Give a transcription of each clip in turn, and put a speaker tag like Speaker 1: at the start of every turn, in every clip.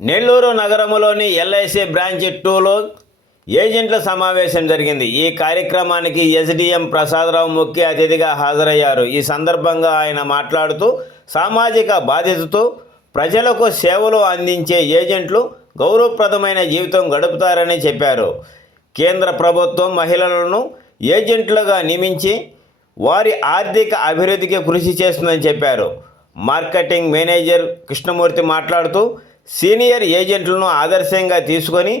Speaker 1: Nellore నగరములోని LIC branch టూలో ఏజెంట్ల సమావేశం జరిగింది. ఈ కార్యక్రమానికి ఎస్డిఎం ప్రసాదరావు ముఖ్య అతిథిగా హాజరయ్యారు. ఈ సందర్భంగా ఆయన మాట్లాడుతూ సామాజిక బాధ్యతతో ప్రజలకు సేవలు అందించే ఏజెంట్లు గౌరవప్రదమైన జీవితం గడుపుతారని చెప్పారు. కేంద్ర ప్రభుత్వం మహిళలను ఏజెంట్లుగా నియమించి వారి ఆర్థిక అభివృద్ధికి కృషి చేస్తుందని చెప్పారు. మార్కెటింగ్ మేనేజర్ కృష్ణమూర్తి మాట్లాడుతూ సీనియర్ ఏజెంట్లను ఆదర్శంగా తీసుకొని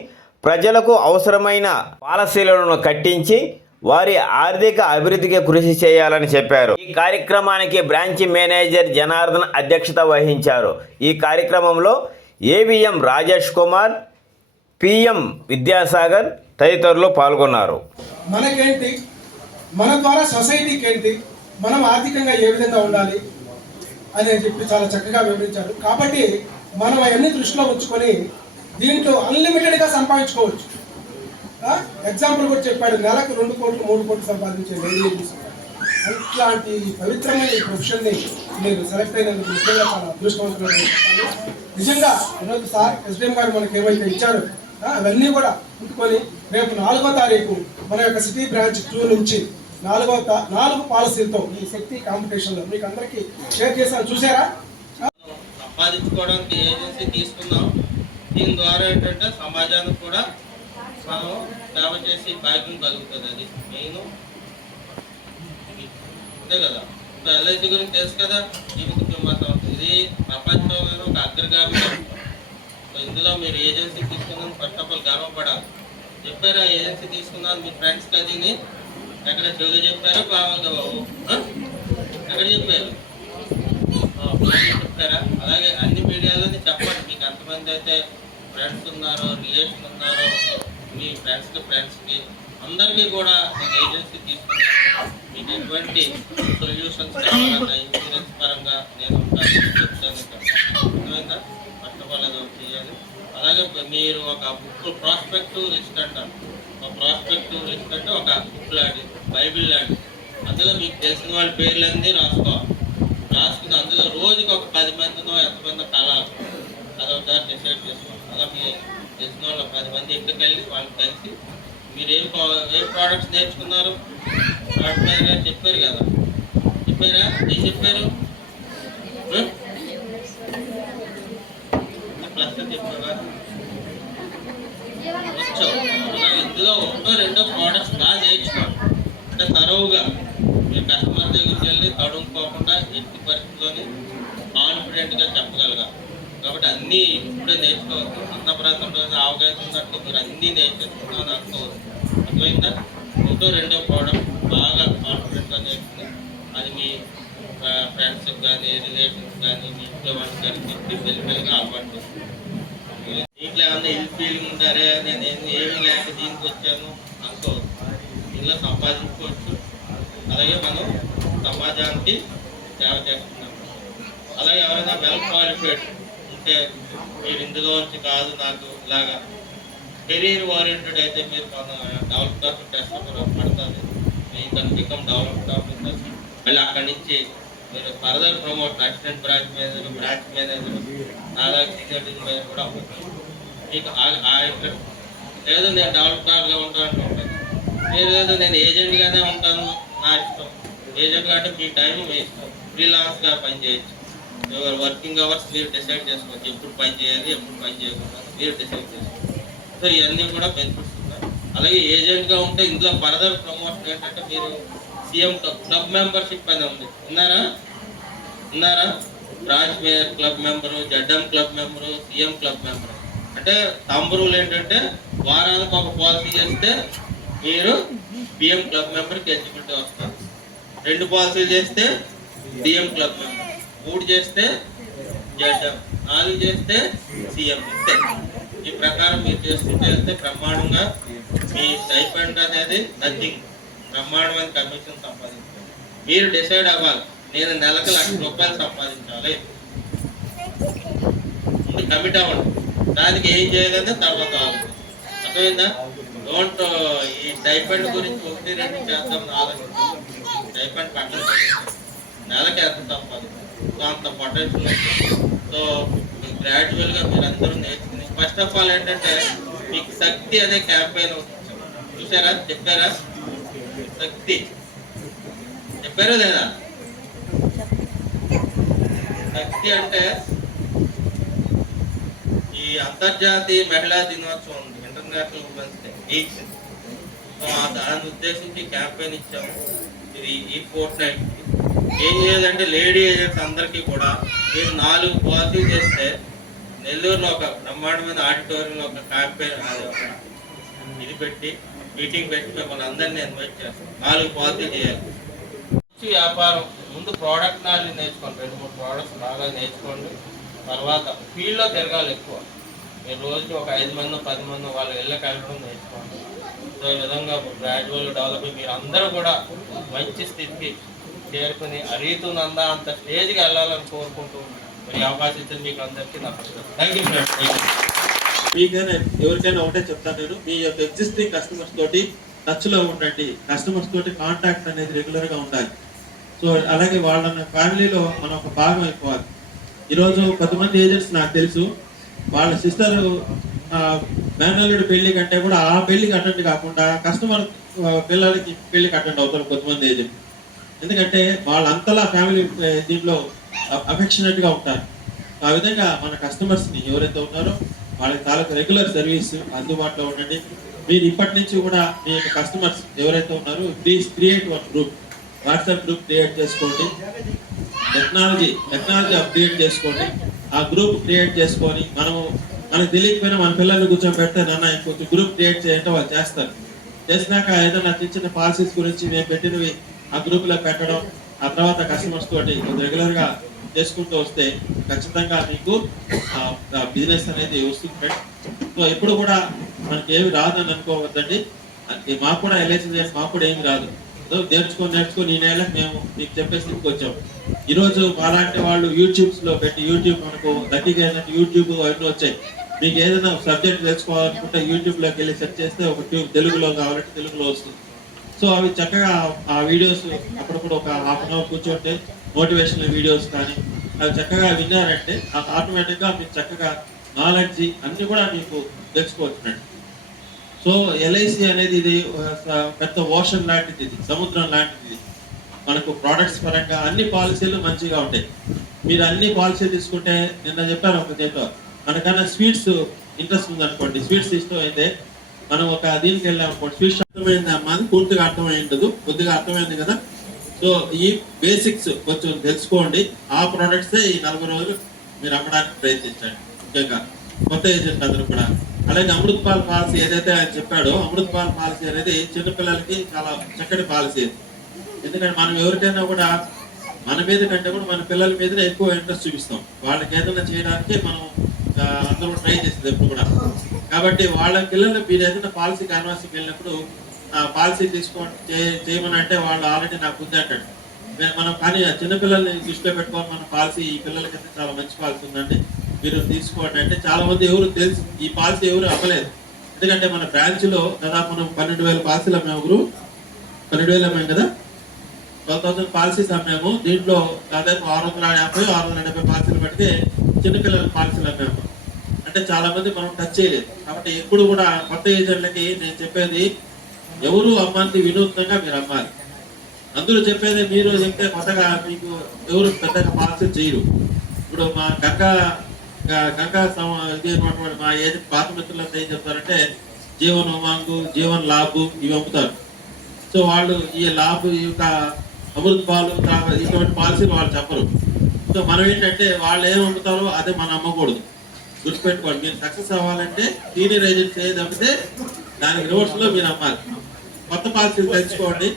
Speaker 1: ప్రజలకు అవసరమైన పాలసీలను కట్టించి వారి ఆర్థిక అభివృద్ధికి కృషి చేయాలని చెప్పారు. ఈ కార్యక్రమానికి బ్రాంచ్ మేనేజర్ జనార్దన్ అధ్యక్షత వహించారు. ఈ కార్యక్రమంలో ఏవిఎం రాజేష్ కుమార్ పిఎం విద్యాసాగర్ తదితరులు పాల్గొన్నారు.
Speaker 2: మనకేంటి? మన ద్వారా సొసైటీకి ఏంటి మనం ఆర్థికంగా ఏ విధంగా ఉండాలి? అని చెప్పి చాలా చక్కగా వివరించారు. కాబట్టి మనం అవన్నీ దృష్టిలో ఉంచుకొని దీంట్లో అన్లిమిటెడ్గా సంపాదించుకోవచ్చు. ఎగ్జాంపుల్ కూడా చెప్పాడు నెలకు రెండు కోట్లు మూడు కోట్లు సంపాదించే లేడీస్ అట్లాంటి పవిత్రమైన ఈ ప్రొఫెషన్ని మీరు సెలెక్ట్ అయినందుకు నిజంగా చాలా అదృష్టవంతులు నిజంగా ఈరోజు సార్ ఎస్డిఎం గారు మనకి ఏమైతే ఇచ్చారు అవన్నీ కూడా ఉంచుకొని రేపు నాలుగో తారీఖు మన యొక్క సిటీ బ్రాంచ్ టూ నుంచి నాలుగో నాలుగు పాలసీలతో ఈ శక్తి కాంపిటీషన్లో మీకు అందరికీ షేర్ చేశాను. చూసారా
Speaker 3: సంపాదించుకోవడానికి ఏజెన్సీ తీసుకున్నాం దీని ద్వారా ఏంటంటే సమాజానికి కూడా మనం సేవ చేసి భాగ్యం కలుగుతుంది అది. మెయిన్ అంతే కదా. ఇప్పుడు ఎల్ఐసి గురించి తెలుసు కదా జీవిత బీమాతో ఇది ప్రపంచంలో ఒక అగ్రగామి ఇందులో మీరు ఏజెన్సీ తీసుకున్నాను ఫస్ట్ ఆఫ్ ఆల్ గర్వపడాలి. ఆ ఏజెన్సీ తీసుకున్నాను మీ ఫ్రెండ్స్ కదిని? ఎక్కడ చెవులు చెప్పారు బాగా బాబు ఎక్కడ చెప్పారు? చెప్తారా? అలాగే అన్ని మీడియాలోనే చెప్పండి. మీకు ఎంతమంది అయితే ఫ్రెండ్స్ ఉన్నారో రిలేషన్ ఉన్నారో మీ ఫ్రెండ్స్కి ఫ్రెండ్స్కి అందరికీ కూడా నేను ఏజెన్సీ తీసుకున్నాను మీకు ఎటువంటి సొల్యూషన్స్ కావాలన్నా ఇన్సూరెన్స్ పరంగా నేను ఉంటాను చెప్తాను అర్థమైందా? ఫస్ట్ ఆఫ్ ఆల్ అది ఒకటి చేయాలి అలాగే మీరు ఒక బుక్ ప్రాస్పెక్టివ్ లిస్ట్ అంటారు. ఒక ప్రాస్పెక్టివ్ లిస్ట్ అంటే ఒక బుక్ లాంటి బైబిల్ లాంటి అందులో మీకు తెలిసిన వాళ్ళ పేర్లన్నీ రాసుకోవాలి. రాసుకుని అందులో రోజుకి ఒక పది మందినో ఎంతమంది కలాలి అది ఒకసారి డిసైడ్ చేసుకోవాలి అలా మీ తెలిసిన వాళ్ళ పది మంది ఇంటికి వెళ్ళి వాళ్ళకి కలిసి మీరు ఏం ఏ ప్రోడక్ట్స్ నేర్చుకున్నారు? వాటి మీద చెప్పారు కదా. చెప్పారా? ఏం చెప్పారు? ప్లస్ చెప్పారా ఇందులో ఒకటో రెండో ప్రోడక్ట్స్ బాగా నేర్చుకోండి అంటే తరువుగా మీరు కస్టమర్ దగ్గరికి వెళ్ళి తడుముకోకుండా పరిస్థితుల్లోనే కాన్ఫిడెంట్గా చెప్పగలగాలి కాబట్టి అన్నీ ఇప్పుడే నేర్చుకోవద్దు. అన్న రోజు అవగాహన ఉన్నట్టు మీరు అన్నీ నేర్చేసుకున్నాను అనుకోవద్దు. అర్థమైందా? ఒకటో రెండో పోవడం బాగా కాన్ఫిడెంట్గా నేర్చుకుని అది మీ ఫ్రెండ్స్కి కానీ రిలేషన్స్ కానీ మీ ఇంట్లో వాళ్ళకి కానీ చెప్పి మెల్లిమెల్లిగా అలవాటు చేసుకోండి. ఏమన్నా ఇల్ ఫీలింగ్ ఉంటారే నేను ఏం- ఏమీ లేక దీనికి వచ్చాను అనుకో దీనిలో సంపాదించుకోవచ్చు అలాగే మనం సమాజానికి సేవ చేస్తున్నాం అలాగే ఎవరైనా వెల్ క్వాలిఫైడ్ ఉంటే మీరు ఇందులోంచి కాదు నాకు ఇలాగా కెరీర్ ఓరియంటెడ్ అయితే మీరు మన డెవలప్ ఆఫ్ టెస్ట్ పడుతుంది మీ కన్ బికమ్ డెవలప్డ్ ఆఫ్ మళ్ళీ అక్కడి నుంచి మీరు further promote assistant branch manager branch manager అలాగే సీనియర్ మేనేజర్ కూడా మీకు ఆ- ఆ ఇంట్రెస్ట్ లేదు నేను డెవలపర్గా ఉంటాను ఉంటాను లేదు లేదు నేను ఏజెంట్గానే ఉంటాను నా ఇష్టం. ఏజెంట్గా అంటే మీ టైం మీ ఇష్టం. ఫ్రీలాన్స్గా పనిచేయచ్చు. యువర్ వర్కింగ్ అవర్స్ మీరు డిసైడ్ చేసుకోవచ్చు. ఎప్పుడు పని చేయాలి ఎప్పుడు పని చేయకూడదు మీరు డిసైడ్ చేసుకోవచ్చు. సో ఇవన్నీ కూడా బెనిఫిట్స్ ఉన్నాయి అలాగే ఏజెంట్గా ఉంటే ఇందులో ఫర్దర్ ప్రమోషన్ ఏంటంటే మీరు సీఎం క్లబ్ మెంబర్షిప్ అనేది ఉంది. ఉన్నారా ఉన్నారా branch mayor club member ZM club member CM club member అంటే తంబు రూల్ ఏంటంటే వారానికి ఒక పాలసీ చేస్తే మీరు బిఎం క్లబ్ మెంబర్కి ఎలిజిబిలిటీ వస్తారు రెండు పాలసీలు చేస్తే డిఎం క్లబ్ మెంబర్ మూడు చేస్తే జడ్ఎం నాలుగు చేస్తే సీఎం. ఇంతే ఈ ప్రకారం మీరు చేసుకుంటే వెళ్తే బ్రహ్మాండంగా మీ స్టైఫండ్ అనేది నథింగ్. బ్రహ్మాండమైన కమిషన్ సంపాదించాలి. మీరు డిసైడ్ అవ్వాలి. నేను నెలకు లక్ష రూపాయలు సంపాదించాలి. కమిట్ అవ్వండి. దానికి ఏం చేయాలంటే తర్వాత అర్థమైందా? డోంట్ uh, ఈ స్టైఫండ్ గురించి ఒకటి రెండు చేద్దాం ఆలోచించాలి స్టైఫండ్ పట్టలేదు నెలకి ఎంత సంపాదించాలి? సో అంత పొటెన్షియల్ సో మీ గ్రాడ్యువల్గా మీరు అందరూ నేర్చుకుని ఫస్ట్ ఆఫ్ ఆల్ ఏంటంటే మీకు శక్తి అనే క్యాంపెయిన్ చూసారా చెప్పారా? శక్తి. చెప్పారా లేదా? శక్తి అంటే ఈ అంతర్జాతీయ మహిళా దినోత్సవం ఉంది international women's day eighth so దాని దాన్ని ఉద్దేశించి క్యాంపెయిన్ ఇచ్చాము. ఇది ఈ ఫోర్ట్ నైట్ ఏం చేయాలంటే లేడీ ఏజెంట్స్ అందరికీ కూడా మీరు నాలుగు పాలసీ చేస్తే నెల్లూరులో ఒక బ్రహ్మాండమైన ఆడిటోరియంలో ఒక క్యాంపెయిన్ ఇది పెట్టి మీటింగ్ పెట్టి మిమ్మల్ని అందరినీ ఇన్వైట్ చేస్తాం. నాలుగు పాలసీ చేయాలి. మంచి వ్యాపారం ముందు ప్రోడక్ట్ నాలుగు నేర్చుకోండి. రెండు మూడు ప్రోడక్ట్స్ బాగా నేర్చుకోండి. తర్వాత ఫీల్డ్లో తిరగాలి ఎక్కువ. మీరు రోజుకి ఒక ఐదు మంది పది మంది వాళ్ళు ఇళ్ళకి కలగడం నేర్చుకోండి. సో ఈ విధంగా గ్రాడ్యువల్ డెవలప్ మీరు అందరూ కూడా మంచి స్థితికి చేరుకుని అరీతునందా అంత స్టేజ్కి వెళ్ళాలని కోరుకుంటూ మరి అవకాశం ఇచ్చింది మీకు అందరికీ థ్యాంక్ యూ
Speaker 4: మీకైనా ఎవరికైనా ఒకటే చెప్తాను నేను. మీ యొక్క ఎగ్జిస్టింగ్ కస్టమర్స్ తోటి టచ్లో ఉండండి. కస్టమర్స్ తోటి కాంటాక్ట్ అనేది రెగ్యులర్గా ఉండాలి. సో అలాగే వాళ్ళ ఫ్యామిలీలో మనం ఒక భాగం అయిపోవాలి. ఈరోజు కొంతమంది ఏజెంట్స్ నాకు తెలుసు. వాళ్ళ సిస్టర్ మేనల్లుడి పెళ్ళి కంటే కూడా ఆ పెళ్ళికి అటెండ్ కాకుండా కస్టమర్ పిల్లలకి పెళ్ళికి అటెండ్ అవుతారు కొంతమంది ఏజెంట్ ఎందుకంటే వాళ్ళంతలా ఫ్యామిలీ దీంట్లో అఫెక్షనేట్గా ఉంటారు. ఆ విధంగా మన కస్టమర్స్ని ఎవరైతే ఉన్నారో వాళ్ళకి తాలూకు రెగ్యులర్ సర్వీస్ అందుబాటులో ఉండండి. మీరు ఇప్పటి నుంచి కూడా మీ యొక్క కస్టమర్స్ ఎవరైతే ఉన్నారో please create one group WhatsApp group create చేసుకోండి. టెక్నాలజీ టెక్నాలజీ అప్డేట్ చేసుకోండి. ఆ గ్రూప్ క్రియేట్ చేసుకొని మనము మనకు తెలియకపోయినా మన పిల్లల్ని కూర్చోబెడితే నాన్న కొంచెం గ్రూప్ క్రియేట్ చేయంటే వాళ్ళు చేస్తారు. చేసినాక ఏదైనా చిన్న చిన్న పాలసీస్ గురించి మేము పెట్టినవి ఆ గ్రూప్లో పెట్టడం ఆ తర్వాత కస్టమర్స్ తోటి రెగ్యులర్గా చేసుకుంటూ వస్తే ఖచ్చితంగా మీకు బిజినెస్ అనేది వస్తుంది ఫ్రెండ్ సో ఎప్పుడు కూడా మనకి ఏమి రాదని అనుకోవద్దండి. మాకు కూడా ఎల్ఐసి చేసి మాకు కూడా ఏమి రాదు. నేర్చుకొని నేర్చుకొని ఈ నెల మేము మీకు చెప్పే స్థితికి వచ్చాం ఈరోజు మాలాంటి వాళ్ళు యూట్యూబ్స్లో పెట్టి యూట్యూబ్ మనకు దగ్గరికి ఏంటంటే యూట్యూబ్ అవన్నీ వచ్చాయి. మీకు ఏదైనా సబ్జెక్ట్ తెలుసుకోవాలనుకుంటే యూట్యూబ్లోకి వెళ్ళి సెర్చ్ చేస్తే ఒక ట్యూబ్ తెలుగులో కావాలంటే తెలుగులో వస్తుంది. సో అవి చక్కగా ఆ వీడియోస్ అప్పుడప్పుడు ఒక హాఫ్ అన్ అవర్ కూర్చుంటే మోటివేషనల్ వీడియోస్ కానీ అవి చక్కగా విన్నారంటే ఆటోమేటిక్గా మీకు చక్కగా నాలెడ్జ్ అన్నీ కూడా మీకు తెలుసుకోవచ్చునండి. సో ఎల్ఐసి అనేది ఇది ఒక పెద్ద ఓషన్ లాంటిది ఇది సముద్రం లాంటిది. మనకు ప్రోడక్ట్స్ పరంగా అన్ని పాలసీలు మంచిగా ఉంటాయి. మీరు అన్ని పాలసీలు తీసుకుంటే నిన్న చెప్పాను ఒక దీంట్లో మనకన్నా స్వీట్స్ ఇంట్రెస్ట్ ఉందనుకోండి స్వీట్స్ ఇష్టం అయితే మనం ఒక దీనికి వెళ్ళాం అనుకోండి. అర్థమైంది? అమ్మా అని పూర్తిగా అర్థమైండదు కొద్దిగా అర్థమైంది కదా? సో ఈ బేసిక్స్ కొంచెం తెలుసుకోండి. ఆ ప్రోడక్ట్స్ ఈ నలభై రోజులు మీరు అమ్మడానికి ప్రయత్నించండి. ముఖ్యంగా కొత్త ఏజెంట్ అందరూ కూడా. అలాగే అమృత్ పాల్ పాలసీ ఏదైతే ఆయన చెప్పాడో అమృత్ పాల్ పాలసీ అనేది చిన్నపిల్లలకి చాలా చక్కటి పాలసీ ఎందుకంటే మనం ఎవరికైనా కూడా మన మీద కంటే కూడా మన పిల్లల మీదనే ఎక్కువ ఇంట్రెస్ట్ చూపిస్తాం. వాళ్ళకి ఏదైనా చేయడానికి మనం అందరూ ట్రై చేస్తుంది ఎప్పుడు కూడా. కాబట్టి వాళ్ళ పిల్లలు మీరు ఏదైనా పాలసీ క్యాన్వాసింగ్ వెళ్ళినప్పుడు ఆ పాలసీ తీసుకో చేయమని అంటే వాళ్ళు ఆల్రెడీ నాకు ఉంది అంటాడు. మనం కానీ చిన్నపిల్లల్ని దృష్టిలో పెట్టుకోవాలి మన పాలసీ ఈ పిల్లలకైతే చాలా మంచి పాలసీ ఉందండి. మీరు తీసుకోండి అంటే చాలా మంది ఎవరు తెలుసు ఈ పాలసీ ఎవరు అవ్వలేదు. ఎందుకంటే మన బ్రాంచ్లో దాదాపు మనం పన్నెండు వేల పాలసీలు అమ్మాము గురు పన్నెండు వేలు అమ్మాం కదా? ట్వెల్వ్ థౌసండ్ పాలసీస్ అమ్మాము దీంట్లో దాదాపు ఆరు వందల యాభై ఆరు వందల డెబ్బై పాలసీలు పెడితే చిన్నపిల్లల పాలసీలు అమ్మాము. అంటే చాలా మంది మనం టచ్ చేయలేదు. కాబట్టి ఎప్పుడు కూడా కొత్త ఏజెంట్లకి నేను చెప్పేది ఎవరు అమ్మాలి వినూత్నంగా మీరు అమ్మాలి. అందరూ చెప్పేది మీరు చెప్తే కొత్తగా మీకు ఎవరు పెద్దగా పాలసీ చేయరు. ఇప్పుడు మా గంగా గంగా ఇది ఉన్నటువంటి మా ఏజెంట్ పాత మిత్రులంతా ఏం చెప్తారంటే జీవన్ ఉమాంగు జీవన్ లాభు ఇవి అమ్ముతారు. సో వాళ్ళు ఈ లాభు ఈ యొక్క అమృత్ పాలు ఇటువంటి పాలసీలు వాళ్ళు చెప్పరు. సో మనం ఏంటంటే వాళ్ళు ఏం అమ్ముతారో అదే మనం అమ్మకూడదు. గుర్తుపెట్టుకోండి మీరు సక్సెస్ అవ్వాలంటే సీనియర్ ఏజెంట్స్ ఏది అమ్మితే దానికి రివర్స్లో మీరు అమ్మాలి. కొత్త పాలసీలు తెచ్చుకోండి.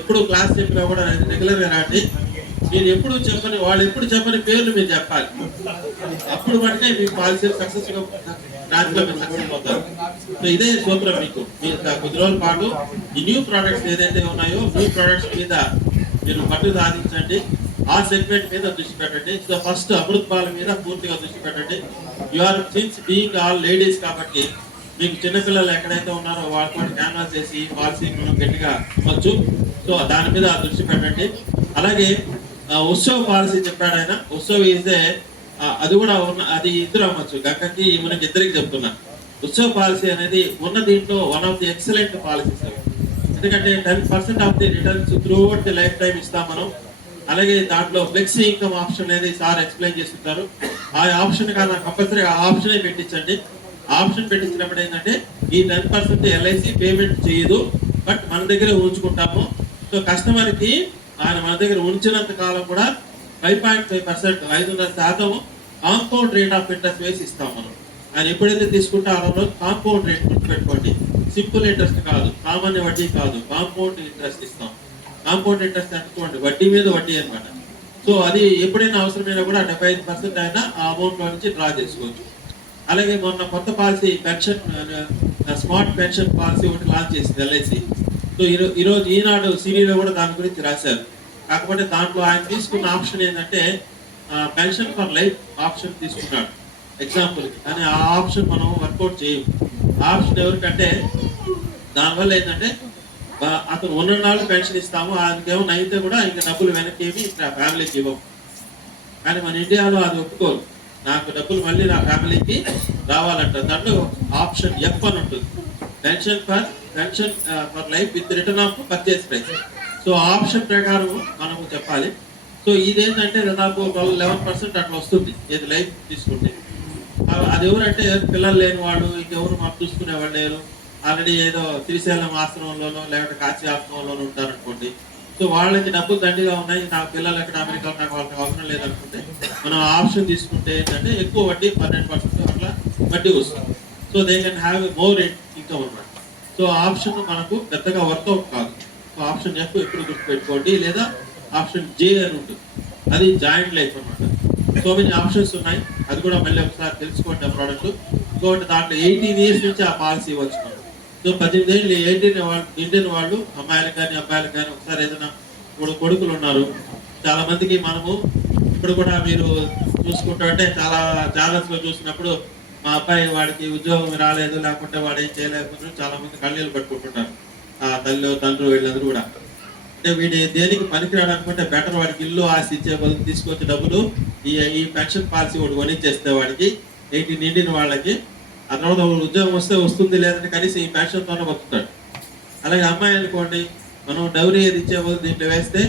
Speaker 4: ఎప్పుడు క్లాస్ చెప్పినా కూడా రెగ్యులర్గా రాండి. మీరు ఎప్పుడు చెప్పని వాళ్ళు ఎప్పుడు చెప్పని పేర్లు మీరు చెప్పాలి. అప్పుడు మటుకే మీ పాలసీ సక్సెస్ దాంట్లో మీరు సక్సెస్ అవుతారు. సో ఇదే సూత్రం మీకు. మీరు కొద్ది రోజుల పాటు ఈ న్యూ ప్రోడక్ట్స్ ఏదైతే ఉన్నాయో న్యూ ప్రోడక్ట్స్ మీద మీరు పట్టు సాధించండి ఆ సెగ్మెంట్ మీద దృష్టి పెట్టండి. సో ఫస్ట్ అమృత్ పాల మీద పూర్తిగా దృష్టి పెట్టండి. You are since being all ladies కాబట్టి మీకు చిన్నపిల్లలు ఎక్కడైతే ఉన్నారో వాళ్ళతో క్యాన్వాస్ చేసి పాలసీ మనం గట్టిగా ఇవ్వచ్చు. సో దాని మీద దృష్టి పెట్టండి. అలాగే ఉత్సవ ఉత్సవ్ పాలసీ చెప్పాడు ఆయన. ఉత్సవ్ ఈజ్ అది కూడా ఉన్న అది ఇద్దరు అమ్మచ్చు గంగకి మనకి ఇద్దరికి చెప్తున్నా. ఉత్సవ పాలసీ అనేది ఉన్న దీంట్లో one of the excellent policies అవి. ఎందుకంటే ten percent of the returns through the lifetime ఇస్తాం మనం. అలాగే దాంట్లో ఫ్లెక్సీ ఇన్కమ్ ఆప్షన్ అనేది సార్ ఎక్స్ప్లెయిన్ చేస్తుంటారు. ఆ ఆప్షన్ కన్నా కంపల్సరీ ఆ ఆప్షనే పెట్టించండి. ఆప్షన్ పెట్టించినప్పుడు ఏంటంటే ఈ టెన్ పర్సెంట్ ఎల్ఐసి పేమెంట్ చేయదు. బట్ మన దగ్గర ఉంచుకుంటాము. సో కస్టమర్కి ఆయన మన దగ్గర ఉంచినంత కాలం కూడా ఫైవ్ పాయింట్ ఫైవ్ పర్సెంట్ ఐదున్నర శాతం కాంపౌండ్ రేట్ ఆఫ్ ఇంట్రెస్ట్ వేసి ఇస్తాం మనం. ఆయన ఎప్పుడైతే తీసుకుంటారో రోజు కాంపౌండ్ రేట్ పెట్టుకోండి సింపుల్ ఇంట్రెస్ట్ కాదు సామాన్య వడ్డీ కాదు కాంపౌండ్ ఇంట్రెస్ట్ ఇస్తాం. కాంపౌండ్ ఇంట్రెస్ట్ అనుకోండి వడ్డీ మీద వడ్డీ అనమాట సో అది ఎప్పుడైనా అవసరమైనా కూడా డెబ్బై ఐదు పర్సెంట్ అయినా ఆ అమౌంట్లో నుంచి డ్రా చేసుకోవచ్చు. అలాగే మొన్న కొత్త policy pension smart pension policy ఒకటి లాంచ్ చేసింది ఎల్ఐసి సో. ఈరో- ఈరోజు ఈనాడు సిరీలో కూడా దాని గురించి రాశారు. కాకపోతే దాంట్లో ఆయన తీసుకున్న ఆప్షన్ ఏంటంటే పెన్షన్ ఫర్ లైఫ్ ఆప్షన్ తీసుకున్నాడు. ఎగ్జాంపుల్ కానీ ఆ ఆప్షన్ మనం వర్కౌట్ చేయము. ఆప్షన్ ఎవరికంటే దానివల్ల ఏంటంటే అతను ఉన్న నాళ్ళు పెన్షన్ ఇస్తాము ఆయనకి అయితే కూడా ఇంకా డబ్బులు వెనక్కి ఏమి ఫ్యామిలీకి ఇవ్వము. కానీ మన ఇండియాలో అది ఒప్పుకోరు. నాకు డబ్బులు మళ్ళీ నా ఫ్యామిలీకి రావాలంట. దాంట్లో ఆప్షన్ ఎఫ్ అని ఉంటుంది. Pension for pension for life with return of purchase price. So option ప్రకారం మనము చెప్పాలి. సో ఇదేంటంటే దాదాపు లెవెన్ పర్సెంట్ అట్లా వస్తుంది. ఏది లైఫ్ తీసుకుంటే. అది ఎవరంటే పిల్లలు లేని ఇంకెవరు మాకు చూసుకునేవాడు లేరు. ఆల్రెడీ ఏదో శ్రీశైలం ఆశ్రమంలోనో లేకపోతే కాశీ ఆశ్రమంలోనో ఉంటారనుకోండి. సో వాళ్ళకి డబ్బులు దండిగా ఉన్నాయి. నా పిల్లలు ఎక్కడ అమెరికా నాకు వాళ్ళకి అవసరం లేదనుకుంటే మనం ఆప్షన్ తీసుకుంటే ఏంటంటే ఎక్కువ వడ్డీ పన్నెండు పర్సెంట్ అట్లా వడ్డీ వస్తుంది. So they can have more income అన్నమాట. సో ఆప్షన్ మనకు పెద్దగా వర్కౌట్ కాదు. సో ఆప్షన్ ఎఫ్ ఎప్పుడు గుర్తుపెట్టుకోండి. లేదా ఆప్షన్ జే అని ఉంటుంది. అది జాయింట్ లైఫ్ అనమాట సో మెనీ ఆప్షన్స్ ఉన్నాయి. అది కూడా మళ్ళీ ఒకసారి తెలుసుకోండి ఆ ప్రోడక్ట్ ఇంకొకటి దాంట్లో ఎయిటీన్ ఇయర్స్ నుంచి ఆ పాలసీ ఇవ్వచ్చు సో పద్దెనిమిది ఏళ్ళు ఏంటిన వాళ్ళు నిండిన వాళ్ళు అమ్మాయిలకు కానీ అబ్బాయిలకు కానీ ఒకసారి ఏదైనా ఇప్పుడు కొడుకులు ఉన్నారు. చాలా మందికి మనము ఇప్పుడు కూడా మీరు చూసుకుంటూ అంటే చాలా జాగ్రత్తగా చూసినప్పుడు మా అబ్బాయి వాడికి ఉద్యోగం రాలేదు లేకుంటే వాడు ఏం చేయలేకపోతే చాలా మంది కళ్ళీలు పట్టుకుంటుంటారు. ఆ తల్లి తండ్రి వీళ్ళందరూ కూడా. అంటే వీడి దేనికి పనికిరాడు అనుకుంటే బెటర్ వాడికి ఇల్లు ఆశ ఇచ్చే బదులు తీసుకొచ్చే డబ్బులు ఈ ఈ పెన్షన్ పాలసీ ఒకటి కొనిచ్చేస్తే వాడికి ఎయిటీ నిండిన వాళ్ళకి ఆ ఉద్యోగం వస్తే వస్తుంది లేదంటే కనీసం ఈ ప్యాషన్తోనే బతుకుతాడు. అలాగే అమ్మాయి అనుకోండి మనం డౌరీ ఏది ఇచ్చే దీంట్లో వేస్తే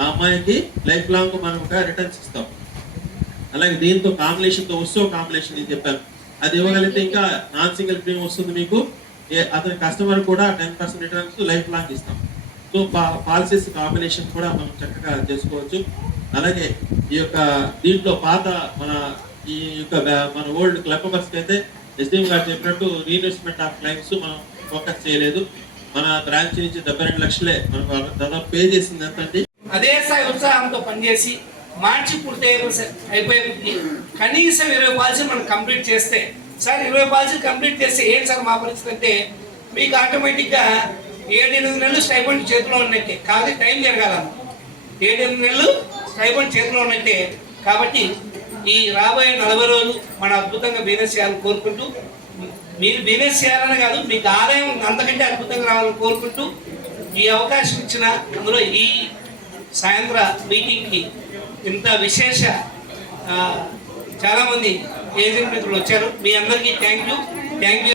Speaker 4: ఆ అమ్మాయికి లైఫ్ లాంగ్ మనం ఒక రిటర్న్స్ ఇస్తాం. అలాగే దీంతో కాంబినేషన్తో వస్తే వస్తూ కాంబినేషన్ నేను చెప్పాను. అది ఇవ్వగలిగితే ఇంకా నాన్ సింగిల్ ప్రీమియం వస్తుంది మీకు. అతని కస్టమర్ కూడా ten percent returns lifelong ఇస్తాం. సో పాలసీస్ కాంబినేషన్ కూడా మనం చక్కగా చేసుకోవచ్చు. అలాగే ఈ యొక్క దీంట్లో పాత మన ఈ యొక్క మన ఓల్డ్ క్లబ్ మెంబర్స్ అయితే ఎస్డిఎం గారు చెప్పినట్టు రీఇన్వెస్ట్మెంట్ ఆఫ్ క్లైమ్స్ మనం ఫోకస్ చేయలేదు. మన బ్రాంచ్ నుంచి డెబ్బై రెండు లక్షలే మనం దాదాపు పే చేసింది ఎంత అండి?
Speaker 5: అదే స్థాయి ఉత్సాహంతో పనిచేసి మార్చి పూర్తి అయిపోయే కనీసం ఇరవై పాలసీలు మనం కంప్లీట్ చేస్తే సార్ ఇరవై పాలసీలు కంప్లీట్ చేస్తే ఏం సార్ మా పరిస్థితి అంటే మీకు ఆటోమేటిక్గా ఏడెనిమిది నెలలు స్టైబండ్ చేతిలో ఉన్నట్టే. కాబట్టి టైం జరగాల. ఏడెనిమిది నెలలు స్టైబండ్ చేతిలో ఉన్నట్టే. కాబట్టి ఈ రాబోయే నలభై రోజులు మన అద్భుతంగా బిజినెస్ చేయాలని కోరుకుంటూ మీరు బిజినెస్ చేయాలని కాదు మీకు ఆదాయం అంతకంటే అద్భుతంగా రావాలని కోరుకుంటూ ఈ అవకాశం ఇచ్చిన అందులో ఈ సాయంత్ర మీటింగ్కి ఇంత విశేష చాలామంది ఏజెంట్ మిత్రులు వచ్చారు. మీ అందరికీ థ్యాంక్ యూ థ్యాంక్ యూ